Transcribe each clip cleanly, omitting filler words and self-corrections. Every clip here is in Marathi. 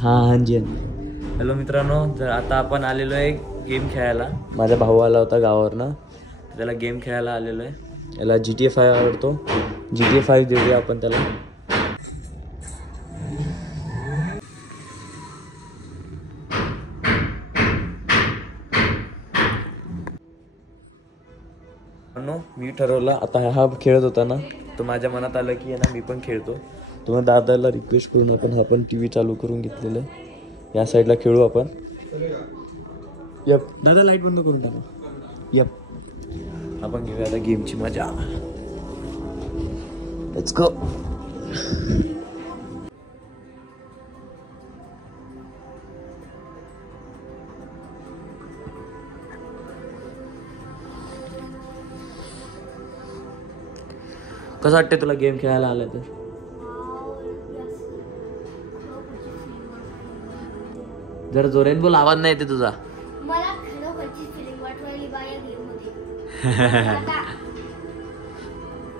हां हांजी. हॅलो मित्रांनो, तर आता आपण आलेलो आहे गेम खेळायला. माझा भाऊ आला होता गावावरनं, त्याला गेम खेळायला आलेलो आहे. याला GTA 5 आवडतो. GTA 5 देऊया आपण त्याला. मी ठरवलं आता हा खेळत होता ना, तर माझ्या मनात आलं की ना मी पण खेळतो. तुम्हाला दादाला रिक्वेस्ट करून आपण हा पण TV चालू करून घेतलेलं आहे. या साईडला खेळू आपण. यप दादा लाईट बंद करून टाका. यप आपण घेऊया आता गेमची मजा. Let's go. कसं वाटते तुला गेम खेळायला आलं तर? जर जोरात बोल, आवाज नाही येते तुझा. मला खरोखरची फिलिंग वाटवायली बा या गेम मध्ये.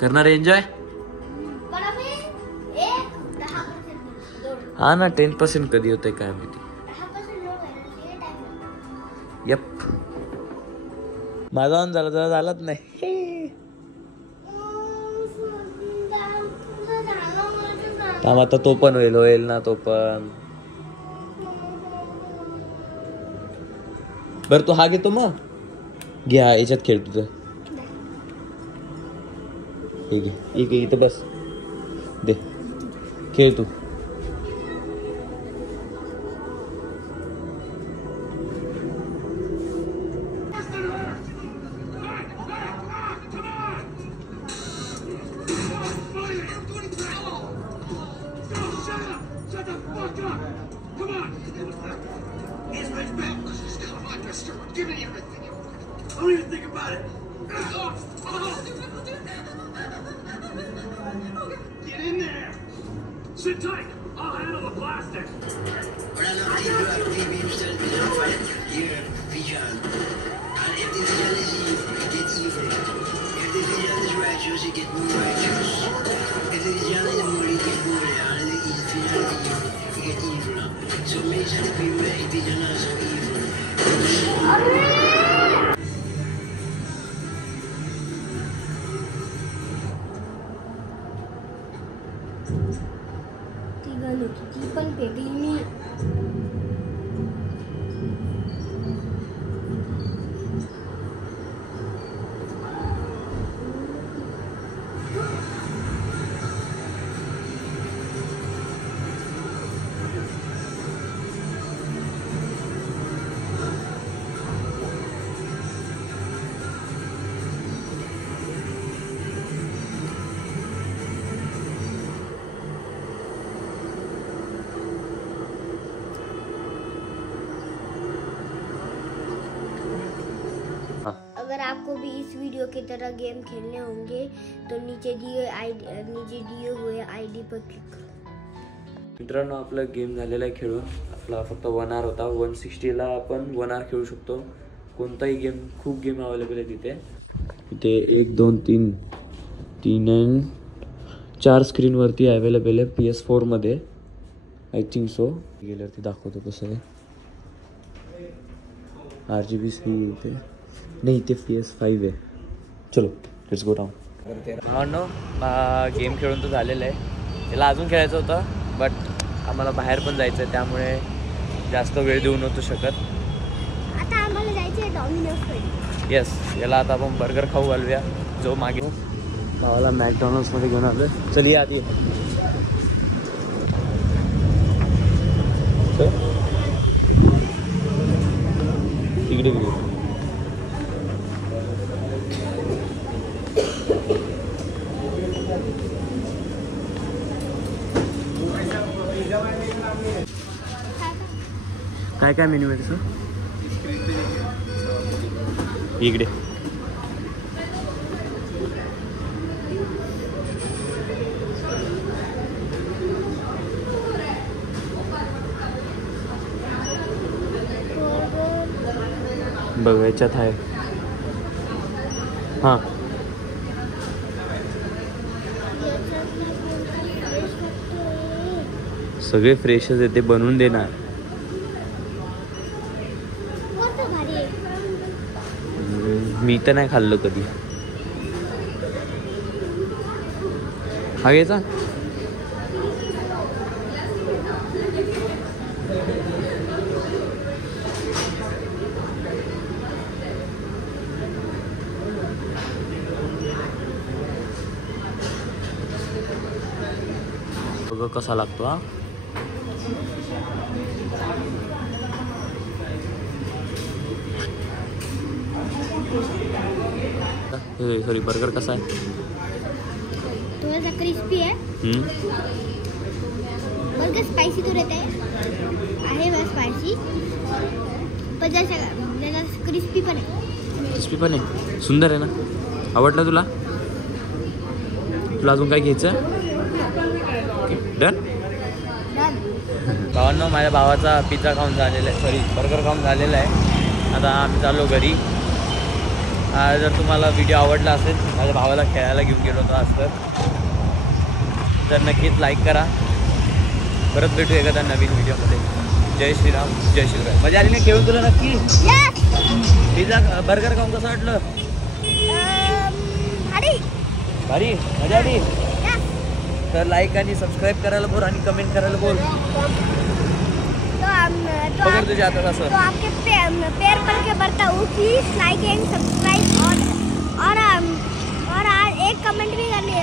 करणार एन्जॉय. पण आम्ही 10% लोड. हा ना 10% कधी होतंय काय माहिती. 10% लोड व्हायला टाइम लागतो. यप माझा ऑन झाला, झालाच नाही. थांब आता तो पण होईल ना तो पण. बरं तू हा घेतो मग घे. हा याच्यात खेळ तुझं. हे घे, एक इथं बस दे खेळ तू. Sit tight. I'll handle the plastic. ती गण होती ती पण पेटली मी. अगर आपको भी इस वीडियो की तरह गेम खेलने होंगे तो नीचे दिए हुए आईडी पर क्लिक करो. मित्रांनो आपला गेम झालेला आहे खेळून. आपला फक्त 1 hour होता. 160ला आपण 1 hour खेळू शकतो. कोणताही गेम, खूप गेम अवेलेबल आहे तिथे. इथे 1 2 3 3 4 स्क्रीनवरती अवेलेबल आहे. PS4 मध्ये आय थिंक सो. गेल्यावरती दाखवतो कसं आहे. RGB इथे नाही, इथे PS5 आहे. चलो लेट्स गो डाऊन. भावांनो गेम खेळून तर झालेलं आहे. त्याला अजून खेळायचं होतं बट आम्हाला बाहेर पण जायचं आहे, त्यामुळे जास्त वेळ देऊ नव्हतो शकत. आता आम्हाला जायचं आहे डॉमिनोजकडे. येस, याला आता आपण बर्गर खाऊ घालूया जो मागे. भावाला मॅकडॉनल्ड्समध्ये घेऊन आलो. चल ये आधी. इकडे गेली. काय काय मेन्यू आहे तसं इकडे. बघ याच्यात आहे. हां सगळे फ्रेशच आहे, ते बनवून देणार. मी तर नाही खाल्लं कधी. हा घ्यायचा. बघ कसा लागतो हा. सॉरी बर्गर कसा आहे. थोड़ा सा क्रिस्पी है. बर्गर स्पाइसी तो रहता है बस स्पाइसी, पर जैसा क्रिस्पी पण आहे. क्रिस्पी पण आहे. सुंदर आहे ना. आवडलं तुला. तुला अजून काय घ्यायचं. डन. भावांनो, माझ्या भावाचा पिझ्झा खाऊन झालेला आहे, सॉरी बर्गर खाऊन झालेला आहे. आता आम्ही चाललो घरी. जर तुम्हाला व्हिडिओ आवडला असेल, माझ्या भावाला खेळायला घेऊन गेलो होतो आज तर नक्कीच लाईक करा. परत भेटू एखाद्या नवीन व्हिडिओमध्ये. जय श्रीराम, जय शिवराय. मजा आली ना खेळून तुला. नक्की पिझ्झा बर्गर खाऊन कसं वाटलं. भारी मजा आली. तर लाईक आणि सबस्क्राईब करायला बोल आणि कमेंट करायला बोल. बघर तुझ्या हातात असं. तो आपके पैर पल के बढ़ता हूँ. प्लीज लाइक एंड सब्सक्राइब और एक कमेंट भी करनी है.